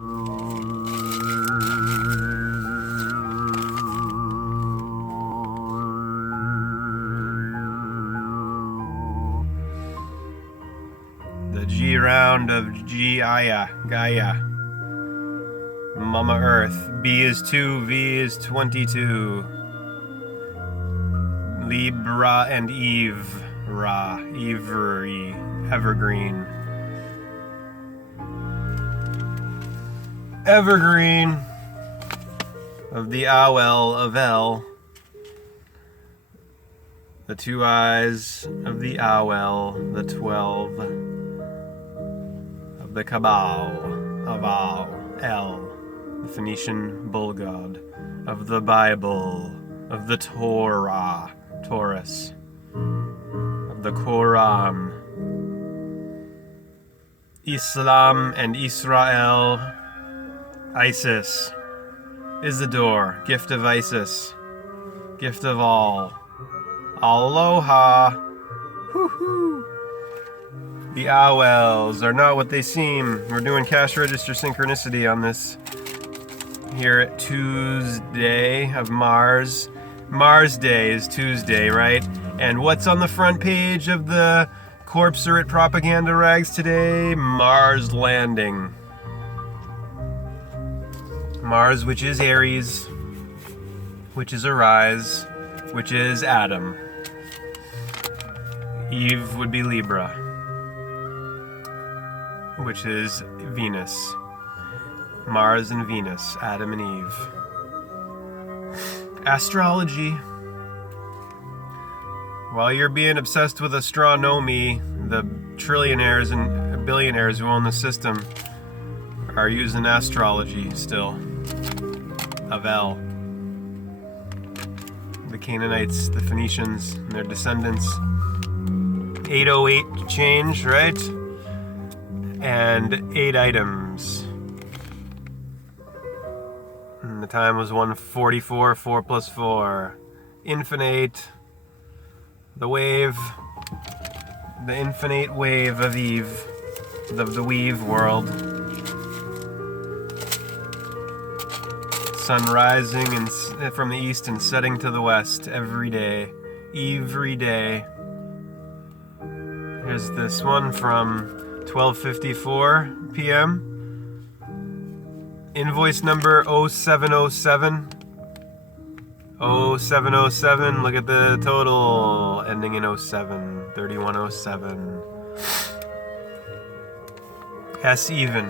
The G round of Gaia. Mama Earth. B is 2, V is 22. Libra and Eve. Evergreen. Evergreen of the Owl of El. The 2 eyes of the Owl, the 12 of the Cabal of El, the Phoenician bull god of the Bible, of the Torah, Taurus, of the Quran, Islam and Israel, Isis, Isidore, gift of Isis, gift of all, aloha, woohoo. The owls are not what they seem. We're doing cash register synchronicity on this here at Tuesday of Mars. Mars Day is Tuesday, right? And what's on the front page of the Corpsorate propaganda rags today? Mars landing. Mars, which is Aries, which is Arise, which is Adam. Eve would be Libra, which is Venus. Mars and Venus, Adam and Eve. Astrology. While you're being obsessed with astronomy, the trillionaires and billionaires who own the system are using astrology still. Of El. The Canaanites, the Phoenicians, and their descendants. 808 change, right? And 8 items. And the time was 1:44, 4 plus 4. Infinite. The wave. The infinite wave of Eve. Of the weave world. Sun rising from the east and setting to the west every day. Every day. Here's this one from 12:54 p.m. Invoice number 0707. 0707. Look at the total ending in 07. 3107. S even,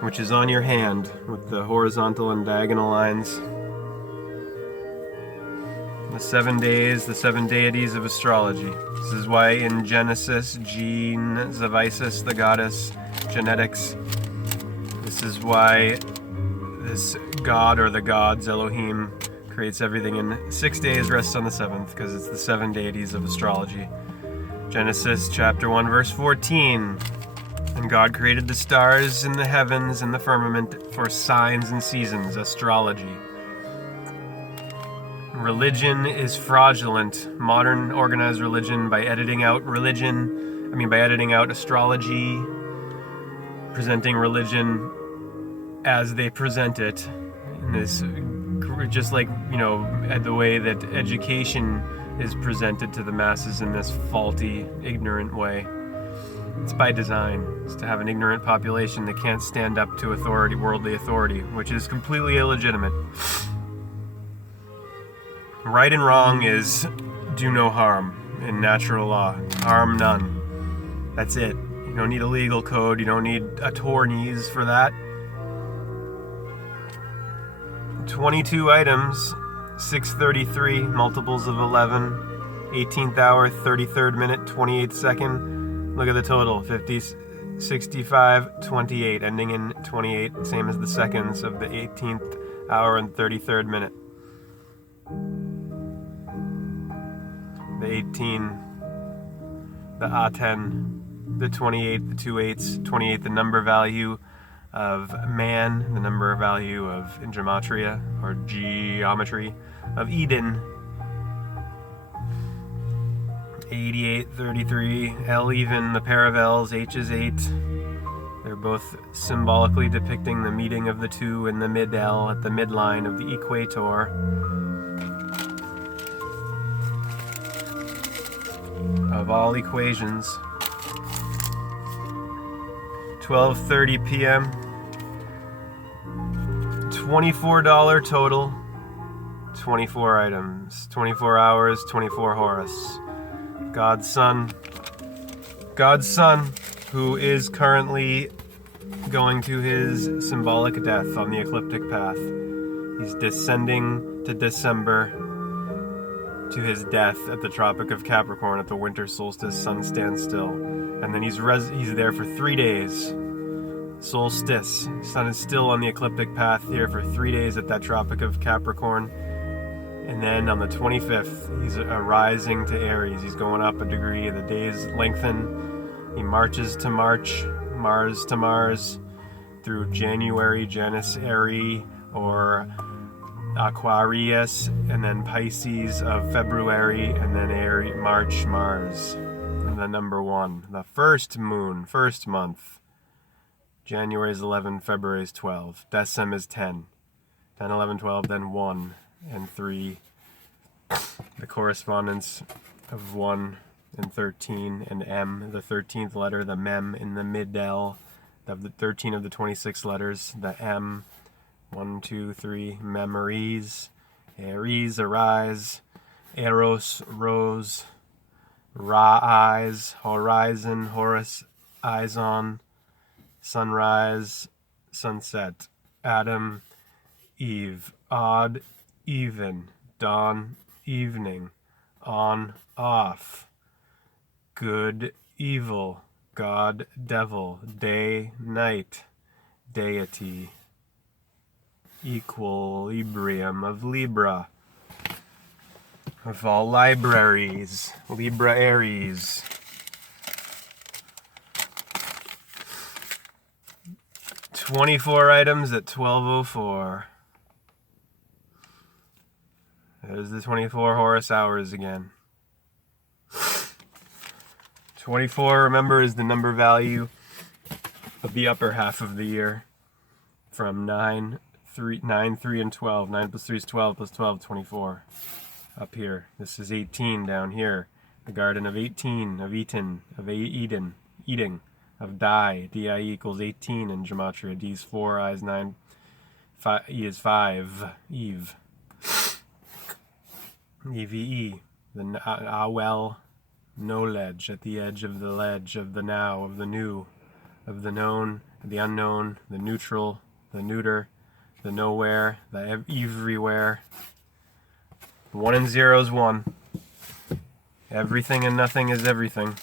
which is on your hand with the horizontal and diagonal lines. The 7 days, the 7 deities of astrology. This is why in Genesis, genes of Isis, the goddess, genetics. This is why this god or the gods, Elohim, creates everything in 6 days, rests on the 7th, because it's the 7 deities of astrology. Genesis chapter 1, verse 14. And God created the stars in the heavens and the firmament for signs and seasons, astrology. Religion is fraudulent. Modern organized religion by editing out astrology, presenting religion as they present it. And this, just like, the way that education is presented to the masses in this faulty, ignorant way. It's by design. It's to have an ignorant population that can't stand up to authority, worldly authority, which is completely illegitimate. Right and wrong is do no harm in natural law. Harm none. That's it. You don't need a legal code. You don't need attorneys for that. 22 items, 6:33, multiples of 11, 18th hour, 33rd minute, 28th second. Look at the total, 50, 65, 28, ending in 28, same as the seconds of the 18th hour and 33rd minute. The 18, the A10, the 28, the 2 8s, 28, the number value of man, the number value of in gematria or geometry of Eden. 88, 33, L even, the pair of L's, H is 8. They're both symbolically depicting the meeting of the two in the mid-L at the midline of the equator. Of all equations. 12:30 p.m. $24 total. 24 items. 24 hours, 24 Horus. God's Son. God's Son, who is currently going to his symbolic death on the ecliptic path. He's descending to Decem-ber, to his death at the Tropic of Capricorn at the winter solstice, sun stands still. And then he's there for 3 days. Solstice, sun is still on the ecliptic path here for 3 days at that Tropic of Capricorn. And then on the 25th, he's rising to Aries. He's going up a degree. The days lengthen. He marches to March, Mars to Mars, through January, Janus Aries, or Aquarius, and then Pisces of February, and then Aries, March, Mars. And the number 1, the first moon, first month. January is 11, February is 12. Decem is 10. 10, 11, 12, then 1 and 3. The correspondence of 1 and 13, and M, the 13th letter, the Mem in the mid-L, of the 13 of the 26 letters, the M, 1, 2, 3, memories, Aries, arise, Eros, rose, Ra, eyes, horizon, Horus, eyes on, sunrise, sunset, Adam, Eve, odd, even, dawn, evening, on, off, good, evil, God, devil, day, night, deity, equilibrium of Libra, of all libraries, Libra Aries. $24 items at 12:04. There's the 24 Horus hours again. 24, remember, is the number value of the upper half of the year. From 9, 3, and 12. 9 plus 3 is 12, plus 12, 24. Up here. This is 18 down here. The Garden of 18, of Eden, eating, of die. Di equals 18 in Gematria. D is 4, I is 9, E is 5, Eve. EVE, the well, knowledge, at the edge of the ledge, of the now, of the new, of the known, the unknown, the neutral, the neuter, the nowhere, the everywhere. 1 and 0 is 1. Everything and nothing is everything.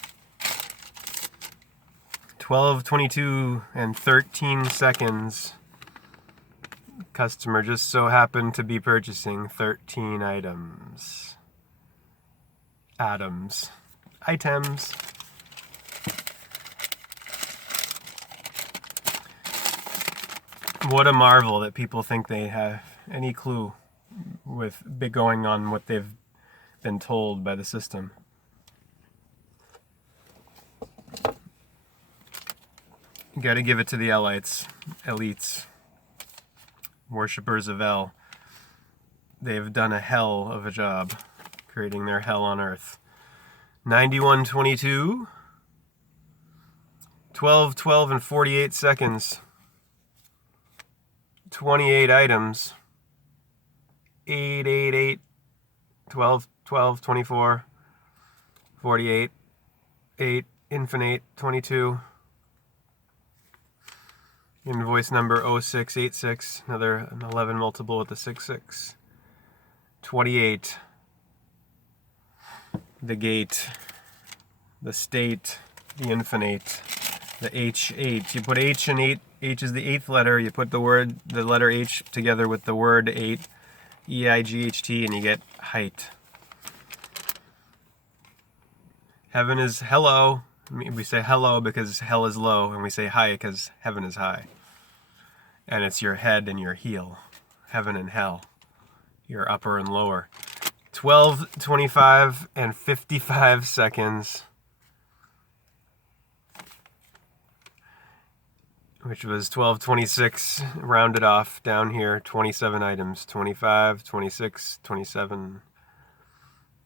12, 22, and 13 seconds. Customer just so happened to be purchasing 13 items. Items. What a marvel that people think they have any clue with going on what they've been told by the system. You gotta give it to the elites. Worshippers of El. They've done a hell of a job creating their hell on earth. 91:22, 12, and 48 seconds. 28 items. 8, 12, 24, 48, 8, infinite, 22. Invoice number 0686, another 11 multiple with the 66. 28. The gate, the state, the infinite, the H8. You put H and 8, H is the 8th letter, you put the letter H together with the word 8, E-I-G-H-T, and you get height. Heaven is hello. We say hello because hell is low, and we say hi because heaven is high. And it's your head and your heel. Heaven and hell. Your upper and lower. 12, 25, and 55 seconds. which was 1226 rounded off down here, 27 items, 25, 26, 27.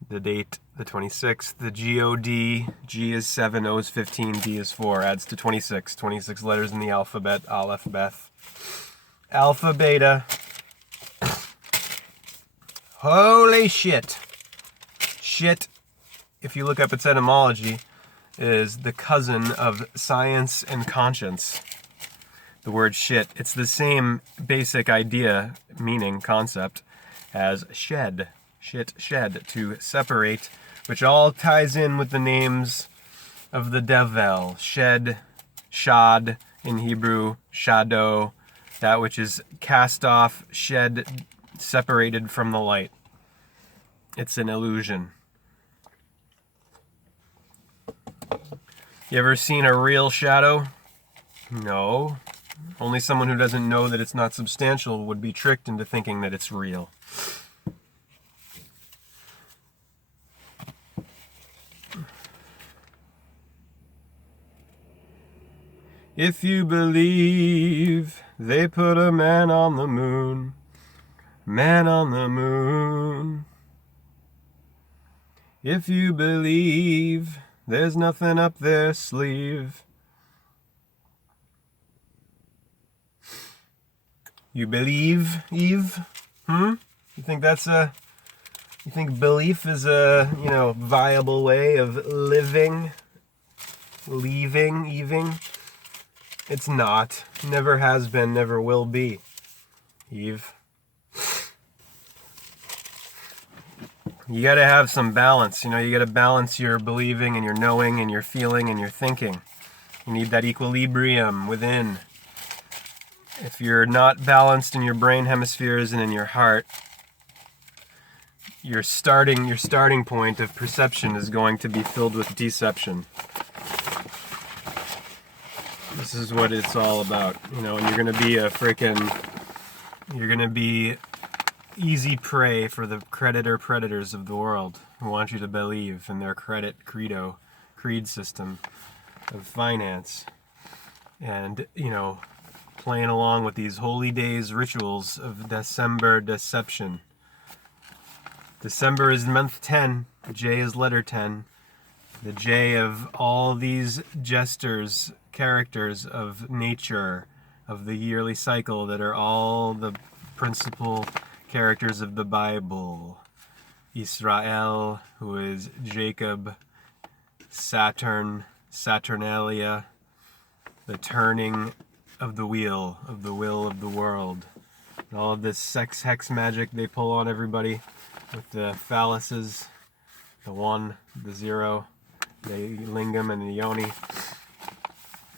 The date, the 26th, the G-O-D, G is 7, O is 15, D is 4, adds to 26. 26 letters in the alphabet, Aleph, Beth. Alpha, Beta. Holy shit. Shit, if you look up its etymology, is the cousin of science and conscience. The word shit, it's the same basic idea, meaning, concept, as shed. Shit, shed, to separate, which all ties in with the names of the devil. Shed, shad in Hebrew, shadow, that which is cast off, shed, separated from the light. It's an illusion. You ever seen a real shadow? No. Only someone who doesn't know that it's not substantial would be tricked into thinking that it's real. If you believe they put a man on the moon, man on the moon. If you believe there's nothing up their sleeve, you believe, Eve? You think that's a, you think belief is a, viable way of living, leaving, eving? It's not. Never has been, never will be, Eve. You gotta have some balance, you gotta balance your believing and your knowing and your feeling and your thinking. You need that equilibrium within. If you're not balanced in your brain hemispheres and in your heart, your starting point of perception is going to be filled with deception. This is what it's all about, and you're gonna be you're gonna be easy prey for the predators of the world who want you to believe in their creed system of finance. And, playing along with these holy days rituals of Decem-ber deception. December is month 10, the J is letter 10. The J of all these jesters, characters of nature, of the yearly cycle that are all the principal characters of the Bible. Israel, who is Jacob, Saturn, Saturnalia, the turning of the wheel, of the will of the world. And all of this sex hex magic they pull on everybody with the phalluses, the 1, the 0, the lingam and the yoni,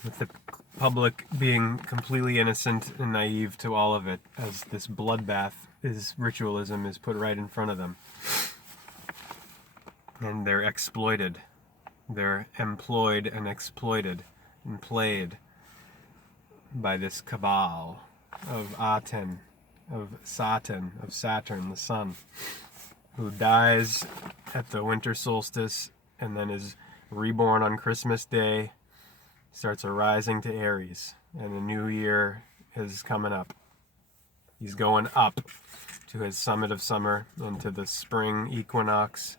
with the public being completely innocent and naive to all of it, as this bloodbath ritualism is put right in front of them. And they're exploited. They're employed and exploited and played by this cabal of Aten, of Satan, of Saturn, the sun, who dies at the winter solstice and then is reborn on Christmas Day, starts arising to Aries, and the new year is coming up. He's going up to his summit of summer, into the spring equinox.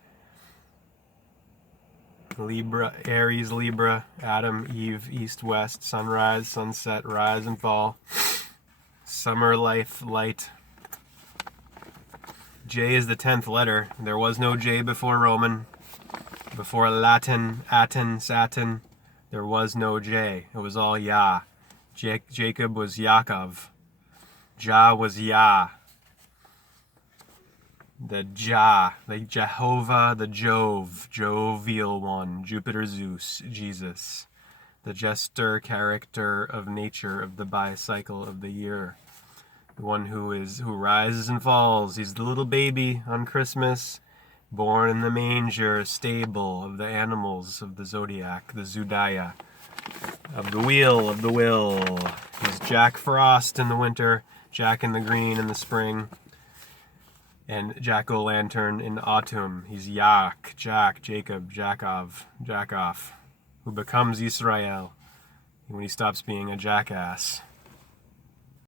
Libra, Aries, Libra, Adam, Eve, East, West, sunrise, sunset, rise and fall. Summer life, light. J is the 10th letter. There was no J before Roman. Before Latin, Aten, Satin, there was no J. It was all Yah. Jacob was Yaakov. Jah was Yah. The Jah, the Jehovah, the Jove, jovial one, Jupiter, Zeus, Jesus, the jester character of nature, of the bicycle of the year, the one who rises and falls. He's the little baby on Christmas, born in the manger, stable of the animals of the zodiac, the Zodiah, of the wheel, of the will. He's Jack Frost in the winter, Jack in the Green in the spring, and Jack-o'-lantern in autumn. He's Jacob, Jacob, Jackoff, who becomes Israel. when he stops being a jackass.